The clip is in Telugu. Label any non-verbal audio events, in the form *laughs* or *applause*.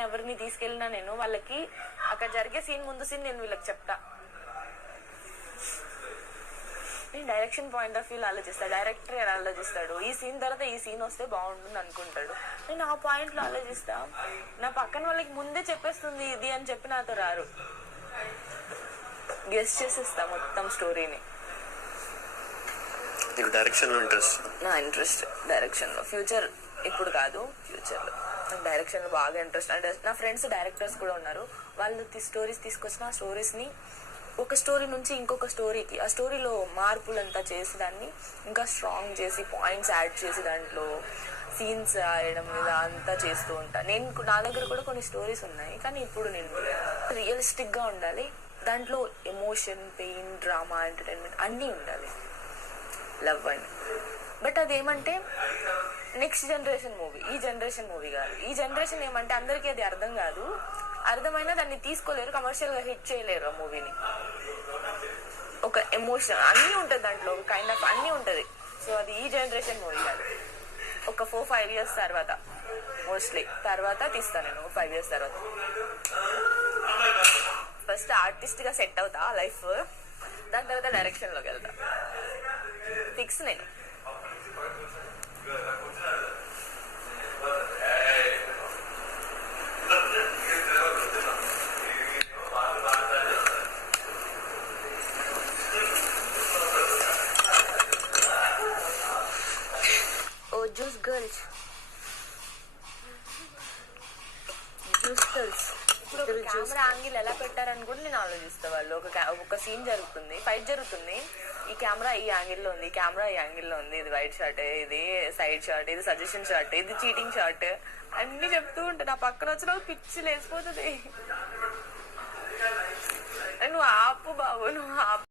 ఎవరిని తీసుకెళ్ళినా నేను వాళ్ళకి అక్కడ జరిగే సీన్ ముందు సీన్ నేను వీళ్ళకి చెప్తా. నేను డైరెక్షన్ పాయింట్ ఆఫ్ వ్యూ ఆలోచిస్తా. డైరెక్టర్ ఎలా ఆలోచిస్తాడు? ఈ సీన్ తర్వాత ఈ సీన్ వస్తే బాగుంటుంది అనుకుంటాడు. నేను ఆ పాయింట్లో ఆలోచిస్తా. నా పక్కన వాళ్ళకి ముందే చెప్పేస్తుంది ఇది అని చెప్పి నాతో రారు. గెస్ట్ చేసేస్తా మొత్తం స్టోరీని డైరెక్షన్ ఇంట్రెస్ట్ నా ఇంట్రెస్ట్ డైరెక్షన్లో. ఫ్యూచర్ ఇప్పుడు కాదు ఫ్యూచర్లో నాకు డైరెక్షన్ బాగా ఇంట్రెస్ట్ అండ్ నా ఫ్రెండ్స్ డైరెక్టర్స్ కూడా ఉన్నారు. వాళ్ళు స్టోరీస్ తీసుకొచ్చిన ఆ స్టోరీస్ని ఒక స్టోరీ నుంచి ఇంకొక స్టోరీకి ఆ స్టోరీలో మార్పులంతా చేసి దాన్ని ఇంకా స్ట్రాంగ్ చేసి పాయింట్స్ యాడ్ చేసి దాంట్లో సీన్స్ రాయడం ఇలా అంతా చేస్తూ ఉంటా. నేను నా దగ్గర కూడా కొన్ని స్టోరీస్ ఉన్నాయి కానీ ఇప్పుడు నేను రియలిస్టిక్గా ఉండాలి. దాంట్లో ఎమోషన్ పెయిన్ డ్రామా ఎంటర్టైన్మెంట్ అన్నీ ఉండాలి. లవ్ అని బట్ అదేమంటే నెక్స్ట్ జనరేషన్ మూవీ ఈ జనరేషన్ మూవీ కాదు. ఈ జనరేషన్ ఏమంటే అందరికీ అది అర్థం కాదు. అర్థమైనా దాన్ని తీసుకోలేరు కమర్షియల్గా హిట్ చేయలేరు ఆ మూవీని. ఒక ఎమోషన్ అన్నీ ఉంటుంది దాంట్లో ఒక కైండ్ ఆఫ్ అన్నీ ఉంటది. సో అది ఈ జనరేషన్ మూవీ కాదు. ఒక ఫోర్ ఫైవ్ ఇయర్స్ తర్వాత మోస్ట్లీ తర్వాత తీస్తాను నేను ఫైవ్ ఇయర్స్ తర్వాత. ఫస్ట్ ఆర్టిస్ట్గా సెట్ అవుతా లైఫ్ దాని తర్వాత డైరెక్షన్లోకి వెళ్తా. ఫిక్స్ నేను. Just girls. Just girls. ఇప్పుడు కెమెరా యాంగిల్ ఎలా పెట్టారని కూడా నేను ఆలోచిస్తా వాళ్ళు. ఒక ఒక సీన్ జరుగుతుంది ఫైట్ జరుగుతుంది. ఈ కెమెరా ఈ యాంగిల్లో ఉంది ఈ కెమెరా ఈ యాంగిల్లో ఉంది. ఇది వైట్ షాట్ ఇది సైడ్ షాట్ ఇది సజెషన్ షాట్ ఇది చీటింగ్ షాట్ అన్ని చెప్తూ ఉంటా నా పక్కన వచ్చిన పిచ్చి లేసిపోతుంది *laughs* నువ్వు ఆపు బాబు నువ్వు ఆపు.